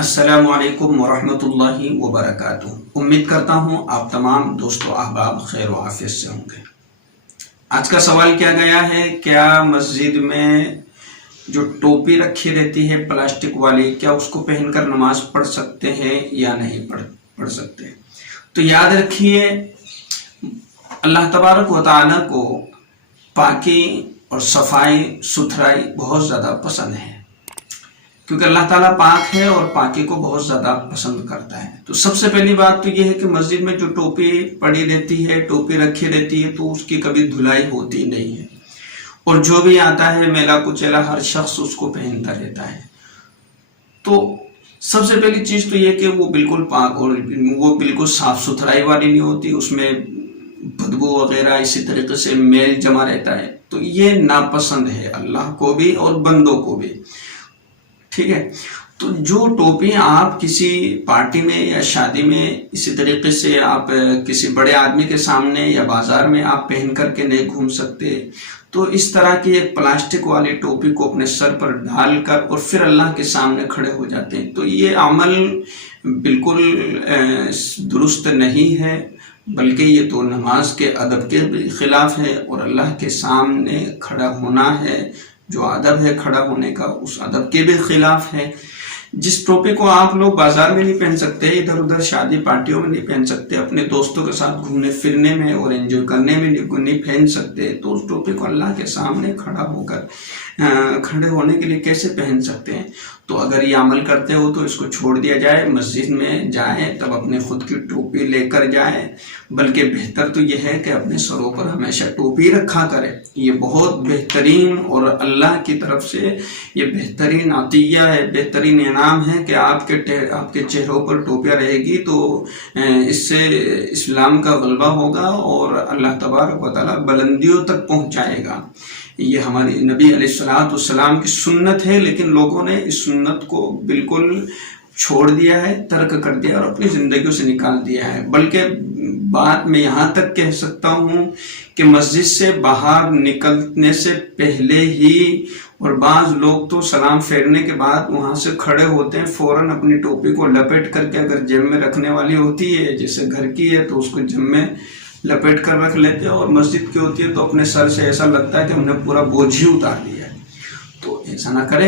السلام علیکم ورحمۃ اللہ وبرکاتہ۔ امید کرتا ہوں آپ تمام دوست و احباب خیر و عافیت سے ہوں گے۔ آج کا سوال کیا گیا ہے، کیا مسجد میں جو ٹوپی رکھی رہتی ہے پلاسٹک والی، کیا اس کو پہن کر نماز پڑھ سکتے ہیں یا نہیں پڑھ سکتے؟ تو یاد رکھیے، اللہ تبارک و تعالیٰ کو پاکی اور صفائی ستھرائی بہت زیادہ پسند ہے، کیونکہ اللہ تعالیٰ پاک ہے اور پاکی کو بہت زیادہ پسند کرتا ہے۔ تو سب سے پہلی بات تو یہ ہے کہ مسجد میں جو ٹوپی پڑی رہتی ہے، ٹوپی رکھی رہتی ہے، تو اس کی کبھی دھلائی ہوتی نہیں ہے، اور جو بھی آتا ہے میلا کچیلا ہر شخص اس کو پہنتا رہتا ہے۔ تو سب سے پہلی چیز تو یہ کہ وہ بالکل پاک اور وہ بالکل صاف ستھرائی والی نہیں ہوتی، اس میں بدبو وغیرہ اسی طریقے سے میل جمع رہتا ہے، تو یہ ناپسند ہے اللہ کو بھی اور بندوں کو بھی، ٹھیک ہے۔ تو جو ٹوپی آپ کسی پارٹی میں یا شادی میں اسی طریقے سے آپ کسی بڑے آدمی کے سامنے یا بازار میں آپ پہن کر کے نہیں گھوم سکتے، تو اس طرح کی ایک پلاسٹک والی ٹوپی کو اپنے سر پر ڈال کر اور پھر اللہ کے سامنے کھڑے ہو جاتے ہیں، تو یہ عمل بالکل درست نہیں ہے، بلکہ یہ تو نماز کے ادب کے بھی خلاف ہے، اور اللہ کے سامنے کھڑا ہونا ہے، جو ادب ہے کھڑا ہونے کا، اس ادب کے بھی خلاف ہے۔ جس ٹوپی کو آپ لوگ بازار میں نہیں پہن سکتے، ادھر ادھر شادی پارٹیوں میں نہیں پہن سکتے، اپنے دوستوں کے ساتھ گھومنے پھرنے میں اور انجوائے کرنے میں نہیں پہن سکتے، تو اس ٹوپی کو اللہ کے سامنے کھڑے ہونے کے لیے کیسے پہن سکتے ہیں؟ تو اگر یہ عمل کرتے ہو تو اس کو چھوڑ دیا جائے، مسجد میں جائیں تب اپنے خود کی ٹوپی لے کر جائیں، بلکہ بہتر تو یہ ہے کہ اپنے سروں پر ہمیشہ ٹوپی رکھا کرے۔ یہ بہت بہترین اور اللہ کی طرف سے یہ بہترین عطیہ ہے، بہترین انعام ہے کہ آپ کے چہروں پر ٹوپیاں رہے گی، تو اس سے اسلام کا غلبہ ہوگا اور اللہ تبارک و تعالیٰ بلندیوں تک پہنچائے گا۔ یہ ہماری نبی علیہ السلام کی سنت ہے، لیکن لوگوں نے اس سنت کو بالکل چھوڑ دیا ہے، ترک کر دیا اور اپنی زندگیوں سے نکال دیا ہے۔ بلکہ بات میں یہاں تک کہہ سکتا ہوں کہ مسجد سے باہر نکلنے سے پہلے ہی، اور بعض لوگ تو سلام پھیرنے کے بعد وہاں سے کھڑے ہوتے ہیں، فوراً اپنی ٹوپی کو لپیٹ کر کے، اگر جیب میں رکھنے والی ہوتی ہے جیسے گھر کی ہے تو اس کو جیب میں لپیٹ کر رکھ لیتے ہیں، اور مسجد کی ہوتی ہے تو اپنے سر سے ایسا لگتا ہے کہ ہم نے پورا بوجھ ہی اتار دیا ہے۔ تو ایسا نہ کریں۔